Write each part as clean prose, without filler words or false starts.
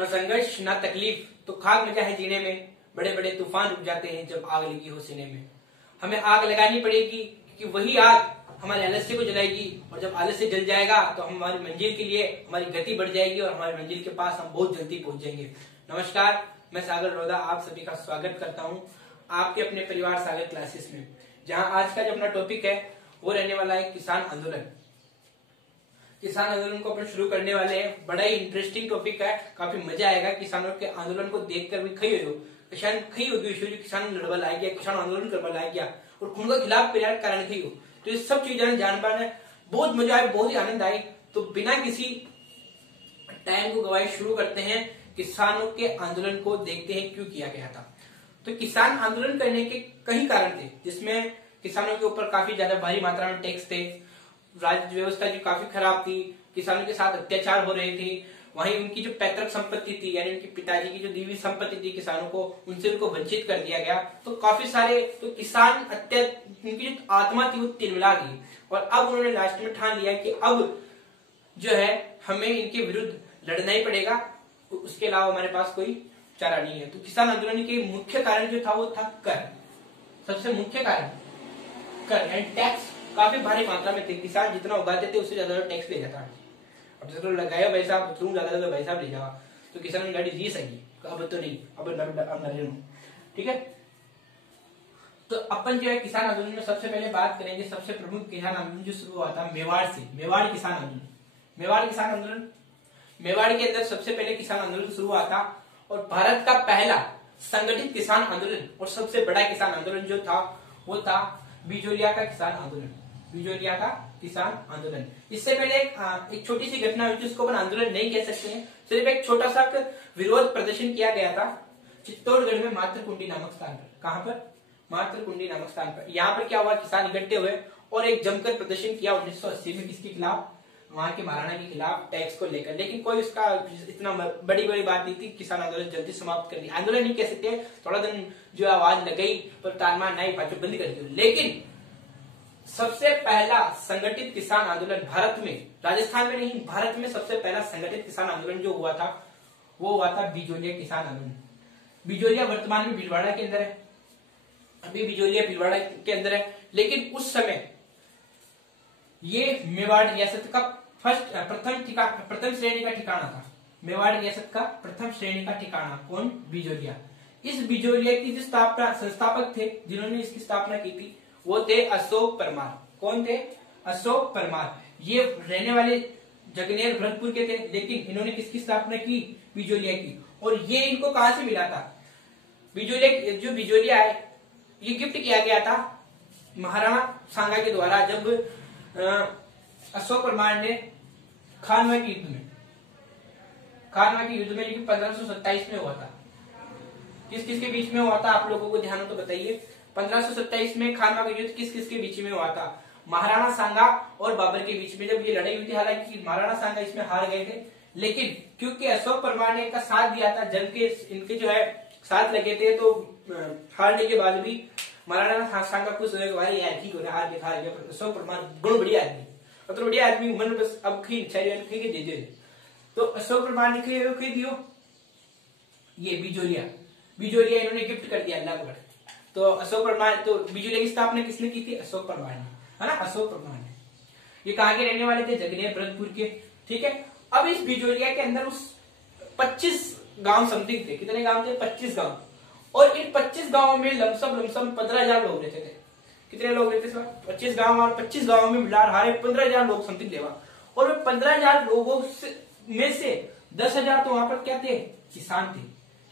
न संघर्ष न तकलीफ तो खाक मचा है जीने में, बड़े बड़े तूफान रुक जाते हैं जब आग लगी हो सीने में। हमें आग लगानी पड़ेगी क्योंकि वही आग हमारे आलस्य को जलाएगी, और जब आलस्य जल जाएगा तो हमारी मंजिल के लिए हमारी गति बढ़ जाएगी और हमारी मंजिल के पास हम बहुत जल्दी पहुंच जाएंगे। नमस्कार, मैं सागर रोदा आप सभी का स्वागत करता हूं आपके अपने परिवार सागर क्लासेस में, जहां आज का जो अपना टॉपिक है वो रहने वाला है किसान आंदोलन। किसान आंदोलन को अपन शुरू करने वाले हैं। बड़ा ही इंटरेस्टिंग टॉपिक है, काफी मजा आएगा। किसानों के आंदोलन को देखकर भी किसान खई होगी, किसान लड़वा ला गया, किसान आंदोलन करवा ला गया और उनका खिलाफ कारण खई हो, तो ये सब चीजें जान पाना बहुत मजा आए, बहुत ही आनंद आए। तो बिना किसी टाइम को गवाए शुरू करते हैं। किसानों के आंदोलन को देखते हैं क्यों किया गया था। तो किसान आंदोलन करने के कई कारण थे, जिसमें किसानों के ऊपर काफी ज्यादा भारी मात्रा में टैक्स थे, राज्य व्यवस्था जो काफी खराब थी, किसानों के साथ अत्याचार हो रहे थे, वहीं उनकी जो पैतृक संपत्ति थी यानी उनके पिताजी की जो दी हुई संपत्ति थी किसानों को, उनसे उनको वंचित कर दिया गया। तो काफी सारे तो किसान उनकी जो आत्मा थी वो तिलमिला गई और अब उन्होंने लास्ट में ठान लिया कि अब जो है हमें इनके विरुद्ध लड़ना ही पड़ेगा, उसके अलावा हमारे पास कोई चारा नहीं है। तो किसान आंदोलन के मुख्य कारण जो था वो था कर। सबसे मुख्य कारण कर यानी टैक्स काफी भारी मात्रा में थे। किसान जितना उगाते थे उससे ज्यादा टैक्स ले जाता है। अब जैसे लगाया भाई साहब तुम ज्यादा भाई साहब ले जाओ, तो किसान ने गाड़ी जी सही, अब तो नहीं, अब ठीक है। तो अपन जो है किसान आंदोलन में सबसे पहले बात करेंगे। सबसे प्रमुख किसान आंदोलन जो शुरू हुआ था मेवाड़ से, मेवाड़ किसान आंदोलन। मेवाड़ किसान आंदोलन, मेवाड़ के अंदर सबसे पहले किसान आंदोलन शुरू हुआ था और भारत का पहला संगठित किसान आंदोलन और सबसे बड़ा किसान आंदोलन जो था वो था बिजोलिया का किसान आंदोलन। बिजोलिया का किसान आंदोलन। इससे पहले एक छोटी सी घटना हुई, जिसको अपन आंदोलन नहीं कह सकते हैं, सिर्फ एक छोटा सा विरोध प्रदर्शन किया गया था चित्तौड़गढ़ में मातृकुंडी नामक स्थान पर। कहां पर? मातृकुंडी नामक स्थान पर। यहाँ पर क्या हुआ, किसान इकट्ठे हुए और एक जमकर प्रदर्शन किया 1980 में। किसके खिलाफ? वहां के महाराणा के खिलाफ, टैक्स को लेकर। लेकिन कोई उसका इतना बड़ी बात नहीं थी। किसान आंदोलन जल्दी समाप्त कर दिया। आंदोलन नहीं कह सकते, थोड़ा दिन जो आवाज लगाई पर तानमान नहीं पाचो बंद कर दिया। लेकिन सबसे पहला संगठित किसान आंदोलन भारत में, राजस्थान में नहीं, भारत में सबसे पहला संगठित किसान आंदोलन जो हुआ था वो हुआ था बिजोलिया किसान आंदोलन। बिजोलिया वर्तमान में भीलवाड़ा के अंदर है, अभी बिजोलिया भीलवाड़ा के अंदर है। लेकिन उस समय ये मेवाड़ रियासत का प्रथम श्रेणी का ठिकाना था। मेवाड़ रियासत का प्रथम श्रेणी का ठिकाना कौन? बिजोलिया। इस बिजोलिया की जो संस्थापक थे, जिन्होंने इसकी स्थापना की थी, वो थे अशोक परमार। कौन थे? अशोक परमार। ये रहने वाले जगनेर भरतपुर के थे, लेकिन इन्होंने किसकी स्थापना की? बिजोलिया की। और ये इनको कहां से मिला था? बिजोलिया, जो बिजोलिया है ये गिफ्ट किया गया था महाराणा सांगा के द्वारा, जब अशोक परमार ने खानवा के युद्ध में, लेकिन 1527 में हुआ था। किस के बीच में हुआ था? आप लोगों को ध्यान हो तो बताइए। 1527 में खानवा का युद्ध किस के बीच में हुआ था? महाराणा सांगा और बाबर के बीच में जब ये लड़ाई हुई थी। हालांकि महाराणा सांगा इसमें हार गए थे, लेकिन क्योंकि अशोक परमार ने इनका साथ दिया था, जंग के इनके जो है साथ लगे थे, तो हारने के बाद भी महाराणा सांगा खुश हुए, यार ठीक हो हार गया। अशोक परमार बड़ा बढ़िया आदमी, मतलब बढ़िया आदमी, मन बस अब दे दे। तो अशोक परमार ने दियो ये बिजोलिया इन्होंने गिफ्ट कर दिया अल्लाह को। तो अशोक परमार, तो बिजोलिया की स्थापना किसने की थी? अशोक परमार ने, है ना, अशोक परमार ने। ये कहाँ के रहने वाले थे? जगनेर भरतपुर के। ठीक है। अब इस बिजोलिया के अंदर उस 25 गांव समथिंग थे। कितने गांव थे? 25 गांव। और इन 25 गांवों में लमसम 15,000 लोग रहते थे। कितने लोग रहते थे? 25 गांव, और 25 गांवों में मिला रहा 15,000 लोग समथिंग लेवा। और 15,000 लोगों में से 10,000 तो वहां पर क्या थे? किसान थे।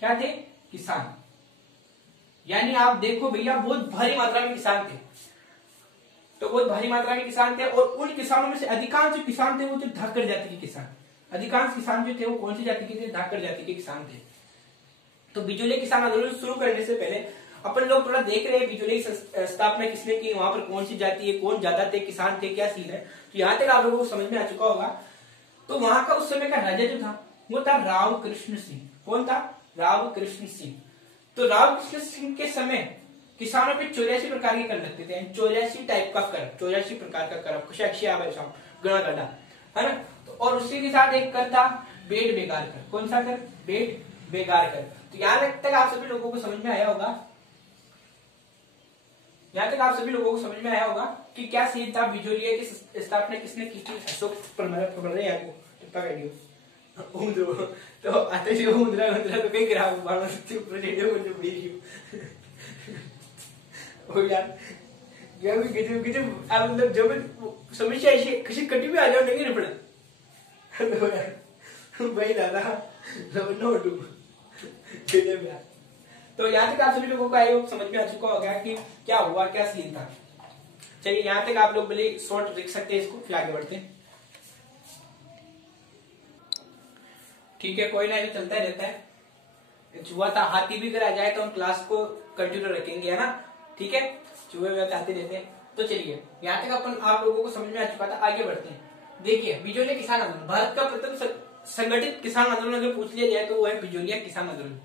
क्या थे? किसान। यानी आप देखो भैया, बहुत भारी मात्रा में किसान थे। तो बहुत भारी मात्रा में किसान थे, और उन किसानों में से अधिकांश जो किसान थे वो थे धाकड़ जाति के किसान। अधिकांश किसान जो थे वो कौन सी जाति के थे? धाकड़ जाति के किसान थे। तो बिजोलिया किसान आंदोलन शुरू करने से पहले अपन लोग थोड़ा देख रहे हैं बिजोलिया की स्थापना किसने की, वहां पर कौन सी जाति है, कौन ज्यादा थे, किसान थे, क्या सीन है। तो यहाँ तक आप लोगों को समझ में आ चुका होगा। तो वहां का उस समय का राजा जो था वो था राव कृष्ण सिंह। कौन था? राव कृष्ण सिंह। तो राव कृष्ण सिंह के समय किसानों पे 84 प्रकार के कर लगते थे, 84 टाइप का कर, 84 प्रकार का कर, गणा करना, है ना। तो और उसी के साथ एक कर था बेड बेकार कर। कौन सा कर? बेड बेकार कर। तो यहां तक आप सभी लोगों को समझ में आया होगा, यहां तक आप सभी लोगों को समझ में आया होगा कि क्या सीन था, बिजोलिया की स्थापना किसने की थी। अशोक पकड़ रहे हैं आपको वीडियो ऊंधो तो आते जो उंदरा तो कई ग्राम बाणा से ऊपर रेडियो में जो वीडियो ओ यार भी गजब अब मतलब जब समस्या ऐसी किसी कटी में आ जाओ नहीं पड़ा तो यार भाई दादा नो डू गजब यार। तो यहाँ तक आप सभी लोगों को आई होप समझ में आ चुका होगा कि क्या हुआ, क्या सीन था। चलिए यहाँ तक आप लोग भले शॉर्ट लिख सकते हैं इसको, फिर आगे बढ़ते हैं। ठीक है, कोई ना, भी चलता रहता है। चूहा था हाथी भी अगर आ जाए तो हम क्लास को कंटिन्यू रखेंगे, है ना। ठीक है, चूहे भी आते रहते हैं। तो चलिए यहाँ तक अपन आप लोगों को समझ में आ चुका था, आगे बढ़ते हैं। देखिए बिजोलिया किसान आंदोलन, भारत का प्रथम संगठित किसान आंदोलन अगर पूछ लिया जाए तो वो है बिजोलिया किसान आंदोलन।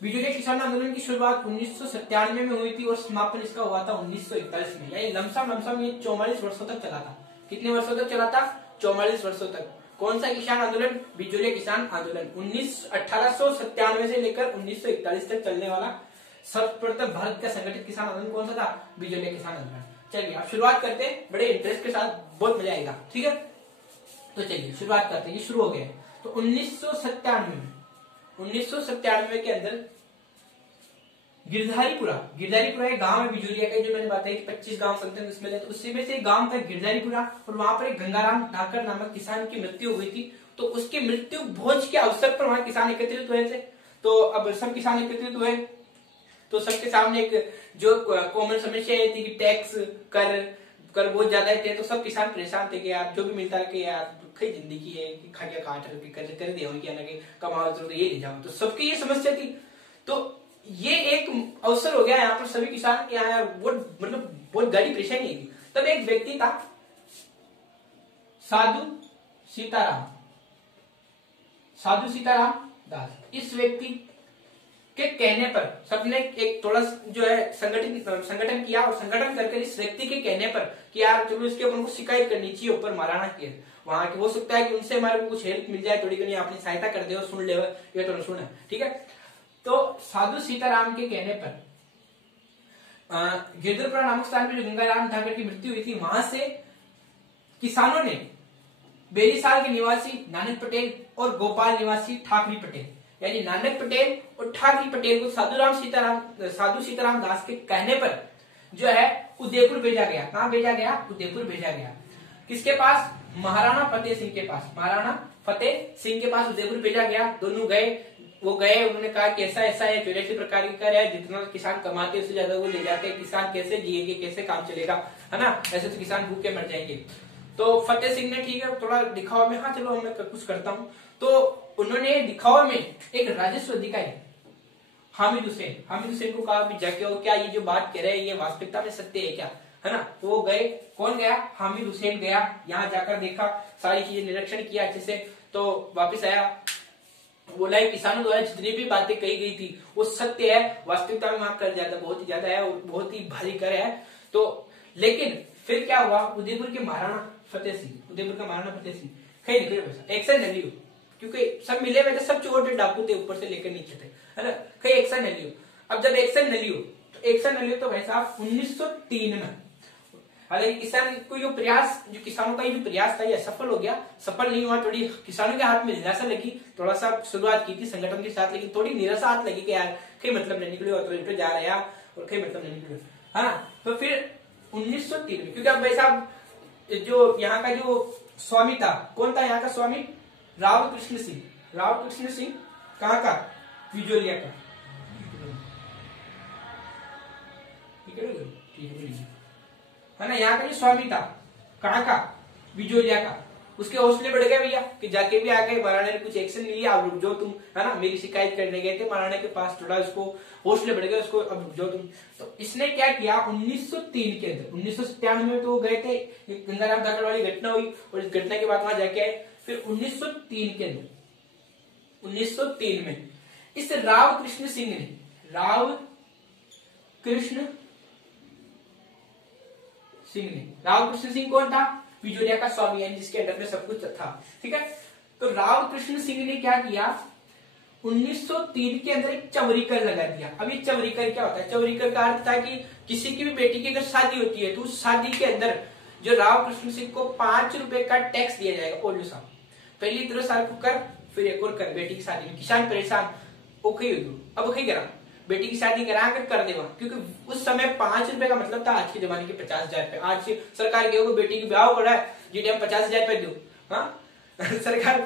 बिजोलिया किसान आंदोलन की शुरुआत 1997 में हुई थी और समापन इसका हुआ था 1941 में, यानी लमसम ये 44 वर्षों तक चला था। कितने वर्षों तक चला था? 44 वर्षों तक। कौन सा किसान आंदोलन? बिजोलिया किसान आंदोलन। 1897 से लेकर 1941 तक चलने वाला सर्वप्रथम भारत का संगठित किसान आंदोलन कौन सा था? बिजोलिया किसान आंदोलन। चलिए अब शुरुआत करते हैं, बड़े इंटरेस्ट के साथ, बहुत मजा आएगा। ठीक है, तो चलिए शुरुआत करते हैं। ये शुरू हो गया। तो 1997 के अंदर गिरधारीपुरा एक गांव है बिजोलिया का, जो मैंने बताया कि 25 गांव संगठन उसमें थे, तो उसी में से एक गांव था गिरधारीपुरा, और वहां पर एक गंगाराम ठाकर नामक किसान की मृत्यु हुई थी। तो उसकी मृत्यु भोज के अवसर पर वहां किसान एकत्रित हुए थे। तो अब सब किसान एकत्रित हुए तो सबके सामने एक जो कॉमन समस्या ये थी कि टैक्स कर बहुत ज्यादा थे। तो सब किसान परेशान थे कि यार जो भी मिलता है कि यार दुखी जिंदगी है कि खटिया काट कर दे उनकी ना कि कमाओ तो ये ले जाओ। तो सबकी ये समस्या थी। तो ये एक अवसर हो गया यहाँ पर सभी किसान के यहाँ मतलब बहुत गहरी परेशानी थी। तब एक व्यक्ति था साधु सीताराम दास। इस व्यक्ति के कहने पर सबने एक थोड़ा जो है संगठन किया, और संगठन करके इस व्यक्ति के कहने पर कि यार चलो इसके ऊपर को शिकायत करनी चाहिए ऊपर महाराणा की वहां की, हो सकता है कि उनसे हमारे को कुछ हेल्प मिल जाए, थोड़ी घनी आपने सहायता कर दे और सुन ले ये तो सुना। ठीक है, तो साधु सीताराम के कहने पर गिरधरपुरा नामक स्थान पर जो गंगाराम ठाकर की मृत्यु हुई थी, वहां से किसानों ने बेरीसाल के निवासी नानक पटेल और गोपाल निवासी ठाकरी पटेल, यानी नानक पटेल और ठाकरी पटेल को साधु सीताराम दास के कहने पर जो है उदयपुर भेजा गया। कहां भेजा गया? उदयपुर भेजा गया। किसके पास? महाराणा फतेह सिंह के पास। महाराणा फतेह सिंह के पास उदयपुर भेजा गया। दोनों गए, उन्होंने कहा कि ऐसा ऐसा है, 84 प्रकार की कर है, जितना किसान कमाते उससे ज्यादा वो ले जाते हैं, किसान कैसे जिएंगे, कैसे काम चलेगा, है ना, ऐसे तो किसान भूखे मर जाएंगे। तो फतेह सिंह ने ठीक है थोड़ा दिखावा में, हाँ चलो मैं कुछ करता हूँ। तो उन्होंने दिखावा में एक राजस्व अधिकारी हामिद हुसैन को कहा भी जाके क्या ये जो बात कह रहे हैं ये वास्तविकता में सत्य है क्या, है ना। तो वो गए, कौन गया? हामिद हुसैन गया, यहाँ जाकर देखा, सारी चीजें निरीक्षण किया अच्छे से, तो वापिस आया, बोला किसानों द्वारा जितनी भी बातें कही गई थी वो सत्य है, वास्तविकता में वहां कर ज्यादा बहुत ही ज्यादा है और बहुत ही भारी कर है। तो लेकिन फिर क्या हुआ? उदयपुर का महाराणा फतेह सिंह कहीं निकले पैसा एक्शन नहीं लियो, क्योंकि सब मिले हुए थे, सब चोर डाकू थे, ऊपर से लेकर नीचे थे, है ना, कहीं एक्शन नहीं लियो। अब जब एक्शन नहीं लियो तो भाई साहब 1903 में हालांकि किसान को जो किसानों का जो प्रयास था ये सफल हो गया, सफल नहीं हुआ, थोड़ी किसानों के हाथ में निराशा लगी, थोड़ा सा शुरुआत की थी संगठन के साथ, लेकिन थोड़ी निराशा हाथ लगी कि यार कहीं मतलब नहीं निकले तो जा रहे यार, और कहीं मतलब नहीं निकले, है ना। तो फिर 1903 में, क्योंकि अब भाई साहब जो यहाँ का जो स्वामी था, कौन था यहाँ का स्वामी? राव कृष्ण सिंह कहाँ का? बिजोलिया का, है ना। यहाँ का जो स्वामी था कहाँ का? बिजोलिया का। उसके हौसले बढ़ गए भैया कि जाके भी आके महाराणा ने कुछ एक्शन नहीं लिया, अब रुक जाओ तुम, है ना, मेरी शिकायत करने गए थे महाराणा के पास, थोड़ा उसको हौसले बढ़ गए, उसको अब रुक जाओ तुम। तो इसने क्या किया 1903 के अंदर, 1997 में तो गए थे, गंगाराम ठाकुर वाली घटना हुई और इस घटना के बाद वहां जाके आए। फिर 1903 के अंदर 1903 में इस राव कृष्ण सिंह कौन था? बिजोलिया का स्वामी है, जिसके अंडर में सब कुछ था, ठीक है। तो राव कृष्ण सिंह ने क्या किया, 1903 के अंदर एक चवरीकर लगा दिया। अब ये चवरीकर क्या होता है? चवरीकर का अर्थ था कि किसी की भी बेटी की अगर शादी होती है तो उस शादी के अंदर जो राव कृष्ण सिंह को 5 रुपए का टैक्स दिया जाएगा। ओल्ड साहब पहली तरह साल को कर, फिर एक और कर, बेटी की शादी में किसान परेशान ओके अब ओके करा, बेटी की शादी करा कर देगा, क्योंकि उस समय 5 रुपए का मतलब था आज के जमाने के 50,000 रुपए। आज सरकार के बेटी की ब्याह हो रहा है जी हम 50,000 रुपए दो, हाँ सरकार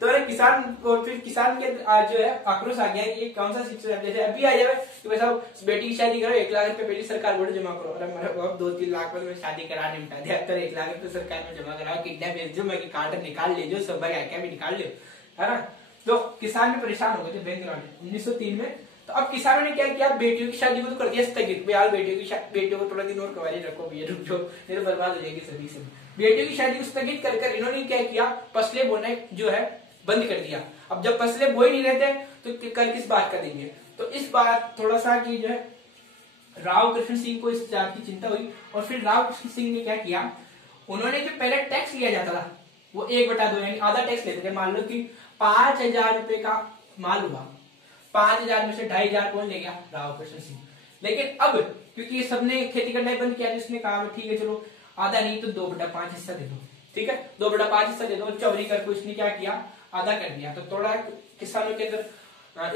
तो किसान और फिर किसान के आज जो है आक्रोश आ गया कि ये कौन सा शिक्षा, जैसे अभी आ जाए कि भाई साहब बेटी की शादी करो 1 लाख रुपए पहले सरकार बोर्ड जमा करो, अरे मेरे अब 2-3 लाख में शादी करा निपटा दिया, तो 1 लाख रुपए सरकार में जमा कराओ, किडनैप भेज दो, मैं कार्ड निकाल ले जो सब क्या भी निकाल लो, है ना। तो किसान भी परेशान हो गए थे बैंक वाले 1903 में। तो अब किसानों ने क्या किया, बेटियों की शादी को तो कर दिया स्थगित, यार बेटियों को थोड़ा दिन और कवारी रखो भैया, रुक जाओ नहीं तो बर्बाद हो जाएगी सभी से। बेटियों की शादी को स्थगित कर इन्होंने क्या किया, फसलें बोना जो है बंद कर दिया। अब जब फसलें बो ही नहीं रहते तो कर किस बात का देंगे। तो इस बात थोड़ा सा कि जो है राव कृष्ण सिंह को इस बात की चिंता हुई, और फिर राव कृष्ण सिंह ने क्या किया, उन्होंने जो पहले टैक्स लिया जाता था वो 1/2 यानी आधा टैक्स लेते थे। मान लो कि 5,000 रुपए का माल हुआ, 5,000 में से 2,500 कौन ले गया, राव कृष्ण सिंह। लेकिन अब क्योंकि सबने खेती करना ही बंद किया, जिसने कहा ठीक है चलो आधा नहीं तो 2/5 हिस्सा दे दो, ठीक है 2/5 हिस्सा दे दो। चौरीकर को इसने क्या किया, आधा कर दिया। तो थोड़ा किसानों के अंदर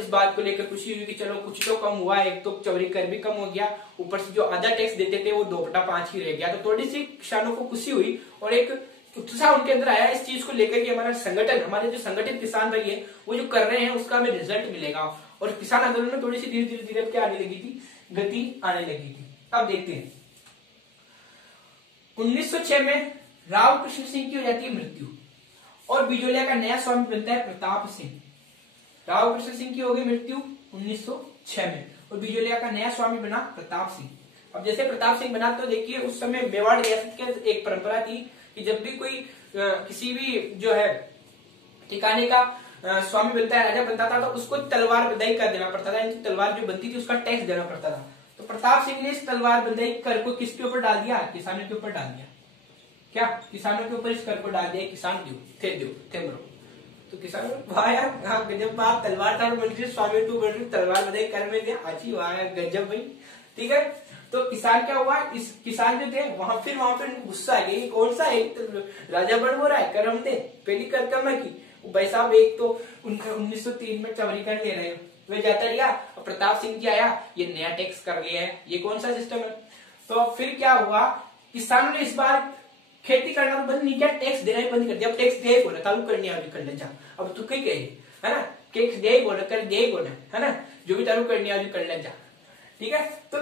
इस बात को लेकर खुशी हुई कि चलो कुछ तो कम हुआ, एक तो चौरीकर भी कम हो गया, ऊपर से जो आधा टैक्स देते थे वो 2/5 ही रह गया। तो थोड़ी सी किसानों को खुशी हुई और एक उत्साह उनके अंदर आया इस चीज को लेकर कि हमारा संगठन, हमारे जो संगठित किसान भाई है वो जो कर रहे हैं उसका हमें रिजल्ट मिलेगा। और किसान आंदोलन में थोड़ी सी धीरे धीरे क्या आने लगी थी, गति आने लगी थी। अब देखते हैं 1906 में राव कृष्ण सिंह की हो जाती है मृत्यु और बिजोलिया का नया स्वामी बनता है प्रताप सिंह। राव कृष्ण सिंह की हो गई मृत्यु 1906 में और बिजोलिया का नया स्वामी बना प्रताप सिंह। अब जैसे प्रताप सिंह बना तो देखिए उस समय मेवाड़ रियासत के एक परंपरा थी कि जब भी कोई किसी भी जो है ठिकाने का स्वामी बनता है, राजा बनता था, तो उसको तलवार बंदाई कर देना पड़ता था। तलवार जो बनती थी उसका टैक्स देना पड़ता था। तो प्रताप सिंह ने इस तलवार बंदाई कर को किसके ऊपर डाल दिया, किसानों के ऊपर डाल दिया। क्या किसानों के ऊपर इस कर को डाल दिया, किसान दो थे मरो। तो किसानों वाह यार, हाँ गजब बात, तलवार था मंत्री स्वामी टू बन तलवार बंदाई कर में दिया, अच्छी वाह यार गजब भाई, ठीक है। तो किसान क्या हुआ, इस किसान जो थे वहां पे गुस्सा आ गया, कौन सा एक तो राजा बन हो रहा है कर हम दे, पहली कर कम की भाई साहब, एक तो 1903 में चवरीकर ले रहे वे जाता रहा और प्रताप सिंह जी आया, ये नया टैक्स कर लिया है, ये कौन सा सिस्टम है। तो फिर क्या हुआ, किसानों ने इस बार खेती करना तो बंद नहीं किया, टैक्स देना ही बंद कर दिया। अब टैक्स दे बोला चालू करने कर ले जा, अब तू कहीं कहे है ना, टैक्स दे बोला कर दे बोला है ना, जो भी चालू करने आज कर ले जा, ठीक है। तो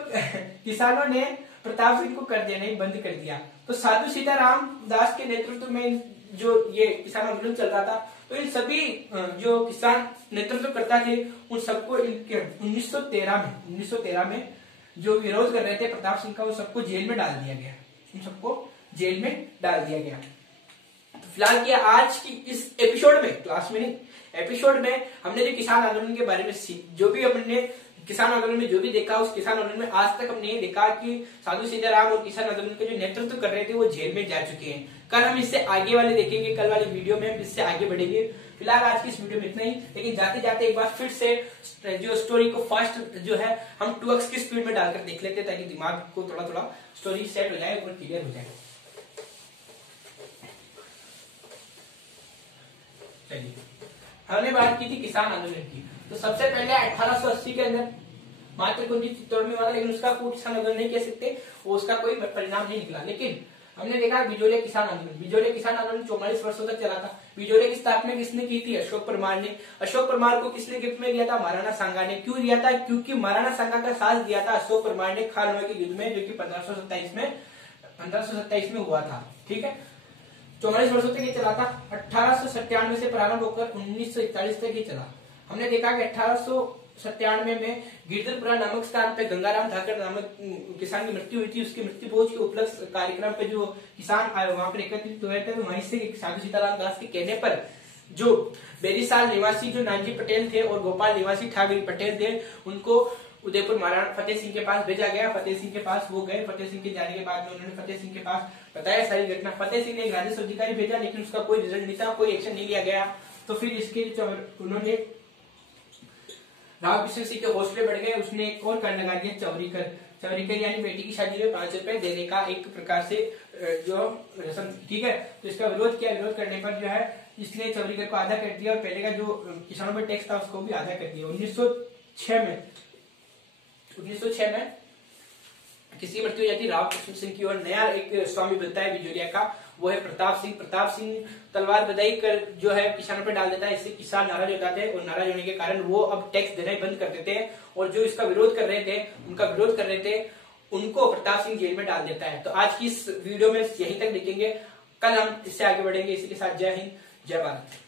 किसानों ने प्रताप सिंह को कर देना ही बंद कर दिया। तो साधु सीताराम दास के नेतृत्व में जो ये किसान आंदोलन चल रहा था, तो इन सभी जो किसान नेतृत्व करता थे उन सबको 1913 में जो विरोध कर रहे थे प्रताप सिंह का, वो सबको जेल में डाल दिया गया, उन सबको जेल में डाल दिया गया। तो फिलहाल क्या आज की इस एपिसोड में, क्लास में नहीं एपिसोड में, हमने जो किसान आंदोलन के बारे में जो भी हमने किसान आंदोलन में जो भी देखा, उस किसान आंदोलन में आज तक हमने ये देखा कि साधु सीताराम और किसान आंदोलन के जो नेतृत्व कर रहे थे वो जेल में जा चुके हैं। कल हम इससे आगे वाले देखेंगे, कल वाले वीडियो में हम इससे आगे बढ़ेंगे। फिलहाल आज की इस वीडियो में इतना ही, लेकिन जाते जाते एक बार फिर से जो स्टोरी को फास्ट जो है हम 2x की स्पीड में डालकर देख लेते हैं, ताकि दिमाग को थोड़ा थोड़ा स्टोरी सेट हो जाए और क्लियर हो जाए। चलिए, हमने बात की थी किसान आंदोलन की। तो सबसे पहले 1880 के अंदर मात्र कुंजी चित्तौड़ में हुआ, लेकिन उसका कोई किसान आंदोलन नहीं कह सकते, वो उसका कोई परिणाम नहीं निकला। लेकिन हमने देखा बिजोलिया किसान आंदोलन, बिजोलिया किसान आंदोलन 44 वर्षों तक चला था। बिजोलिया की स्थापना किसने की थी, अशोक परमार ने। अशोक परमार को किसने गिफ्ट में दिया था, महाराणा सांगा ने। क्यों दिया था, क्योंकि महाराणा सांगा का साथ दिया था अशोक परमार ने खानवा के युद्ध में, जो कि 1527 में हुआ था, ठीक है। 44 वर्षों तक ये चला था। 1897 से प्रारंभ होकर 1941 तक ये चला। हमने देखा कि 1897 में गिरधरपुरा नामक स्थान पे गंगाराम ठाकर नामक किसान की मृत्यु हुई थी। उसकी मृत्यु भोज के उपलक्ष्य कार्यक्रम पे जो किसान आए वहां पर एकत्रित हुए थे, वहीं से साधु सीताराम दास के कहने पर जो बेरीसाल निवासी जो नानजी पटेल थे और भोपाल निवासी ठाकुर पटेल थे, उनको उदयपुर महाराणा फतेह सिंह के पास भेजा गया। फतेह सिंह के पास वो गए। फतेह सिंह के जाने के बाद में उन्होंने फतेह सिंह के पास बताया सारी घटना। फतेह सिंह ने एक राजस्व अधिकारी भेजा, लेकिन उसका कोई रिजल्ट नहीं था, कोई एक्शन नहीं लिया गया। तो फिर इसके उन्होंने रामकृष्ण सिंह के हौसले बढ़ गए। उसने एक और कर लगा दिया, चौरीकर यानी बेटी की शादी में 5 रुपए देने का एक प्रकार से जो रस्म, ठीक है। तो इसका विरोध किया, विरोध करने पर जो है इसने चौरीकर को आधा कर दिया और पहले का जो किसानों पर टैक्स था उसको भी आधा कर दिया। 1906 में किसी मृत्यु हो जाती है रामकृष्ण सिंह की, और नया एक स्वामी बनता है विजोरिया का, वो है प्रताप सिंह तलवार बधाई कर जो है किसानों पर डाल देता है। इससे किसान नाराज हो जाते हैं और नाराज होने के कारण वो अब टैक्स देना ही बंद कर देते हैं, और जो इसका विरोध कर रहे थे उनको प्रताप सिंह जेल में डाल देता है। तो आज की इस वीडियो में यहीं तक देखेंगे, कल हम इससे आगे बढ़ेंगे। इसी के साथ जय हिंद, जय भारत।